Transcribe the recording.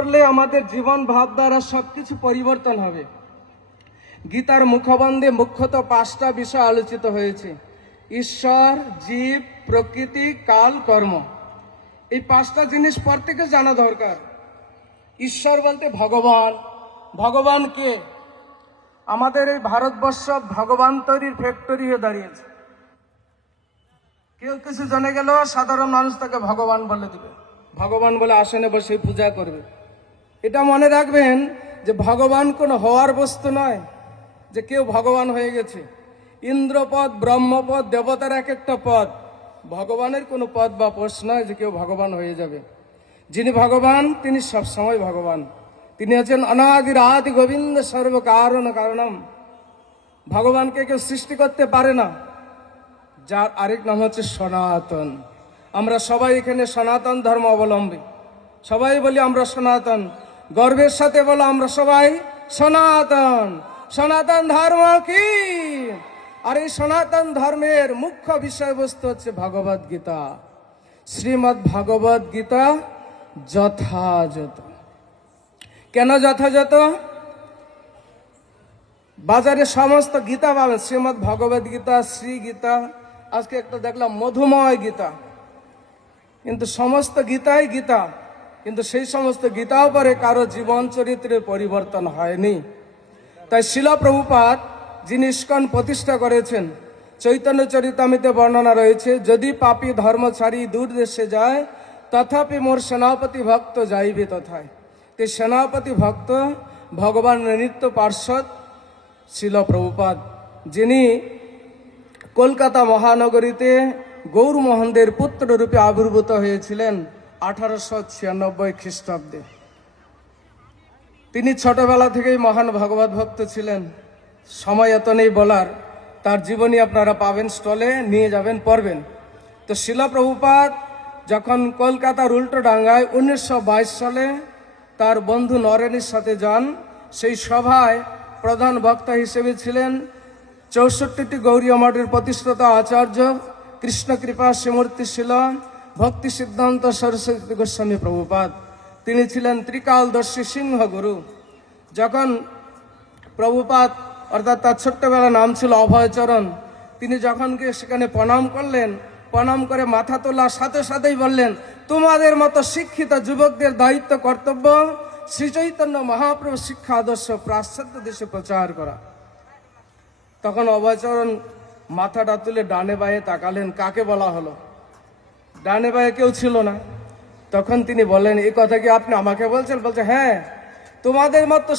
করলে আমাদের জীবন ভাবধারা সবকিছু পরিবর্তন হবে। গীতার মুখবন্ধে মুখ্যত 5টা বিষয় আলোচিত হয়েছে: ঈশ্বর, জীব, প্রকৃতি, কাল, কর্ম। এই 5টা জিনিস প্রত্যেকে জানা দরকার। ঈশ্বর বলতে ভগবান। ভগবান কে? আমাদের এই ভারতবর্ষ ভগবান তৈরির ফ্যাক্টরি হয়ে দাঁড়িয়েছে। কেউ কিছু জেনে গেল, সাধারণ মানুষ তাকে ভগবান বলে দিবে, ভগবান বলে আসনে বসে পূজা করবে। এটা মনে রাখবেন যে ভগবান কোনো হওয়ার বস্তু নয় যে কেউ ভগবান হয়ে গেছে। ইন্দ্রপদ, ব্রহ্মপদ, দেবতার এক একটা পদ। ভগবানের কোনো পদ বা পোস্ট নয় যে কেউ ভগবান হয়ে যাবে। যিনি ভগবান তিনি সবসময় ভগবান। তিনি হচ্ছেন অনাদির আদি গোবিন্দ সর্ব কারণ কারণম। ভগবানকে কেউ সৃষ্টি করতে পারে না। যার আরেক নাম হচ্ছে সনাতন। আমরা সবাই এখানে সনাতন ধর্ম অবলম্বী। সবাই বলি আমরা সনাতন, গর্বের সাথে বলো আমরা সবাই সনাতন। সনাতন ধর্ম কি? আর এই সনাতন ধর্মের মুখ্য বিষয়বস্তু হচ্ছে ভগবদ গীতা। শ্রীমদ্ ভগবদ গীতা যথাযথ। কেন যথাযথ? বাজারে সমস্ত গীতা পাবেন, শ্রীমদ্ ভগবদ গীতা, শ্রী গীতা, আজকে একটা দেখলাম মধুময় গীতা। কিন্তু সমস্ত গীতাই গীতা, কিন্তু সেই সমস্ত গীতাও পরে কারো জীবন চরিত্রের পরিবর্তন হয়নি। তাই শিল প্রভুপাদ, যিনি ইস্কন প্রতিষ্ঠা করেছেন, চৈতন্য চরিতামৃতে বর্ণনা রয়েছে, যদি পাপী ধর্ম ছাড়ি দূর দেশে যায়, তথাপি মোর সেনাপতি ভক্ত যাইবে তথায়। তে সেনাপতি ভক্ত ভগবানের নিত্য পার্ষদ শিল প্রভুপাদ, যিনি কলকাতা মহানগরীতে গৌরমোহনদের পুত্ররূপে আবির্ভূত হয়েছিলেন 1896 খ্রিস্টাব্দে। তিনি ছোটবেলা থেকেই মহান ভগবত ভক্ত ছিলেন। সময় এত নেই বলার, তার জীবনী আপনারা পাবেন, স্টলে নিয়ে যাবেন, পড়বেন। তো শিল প্রভুপাদ যখন কলকাতার উল্টোডাঙ্গায় 1922 সালে তার বন্ধু নরেনের সাথে যান, সেই সভায় প্রধান বক্তা হিসেবে ছিলেন 64টি গৌরীয় মঠের প্রতিষ্ঠাতা আচার্য কৃষ্ণকৃপা শ্রীমূর্তি শিল ভক্তি সিদ্ধান্ত সরস্বতী গোস্বামী প্রভুপাদ। তিনি ছিলেন ত্রিকালদর্শী সিংহ গুরু। যখন প্রভুপাদ, অর্থাৎ তার ছোট্টবেলা নাম ছিল অভয়চরণ, তিনি যখন গিয়ে সেখানে প্রণাম করলেন, প্রণাম করে মাথা তোলার সাথে সাথেই বললেন, তোমাদের মতো শিক্ষিত যুবকদের দায়িত্ব কর্তব্য শ্রী চৈতন্য মহাপ্রভু শিক্ষা আদর্শ পাশ্চাত্য দেশে প্রচার করা। তখন অভয়চরণ মাথাটা তুলে ডানে বায়ে তাকালেন, কাকে বলা হলো? ডানে বায়ে কেউ ছিল না। তখন তিনি বললেন, এই কথা কি আপনি আমাকে বলছেন? বলছে, হ্যাঁ, তোমাদের মতো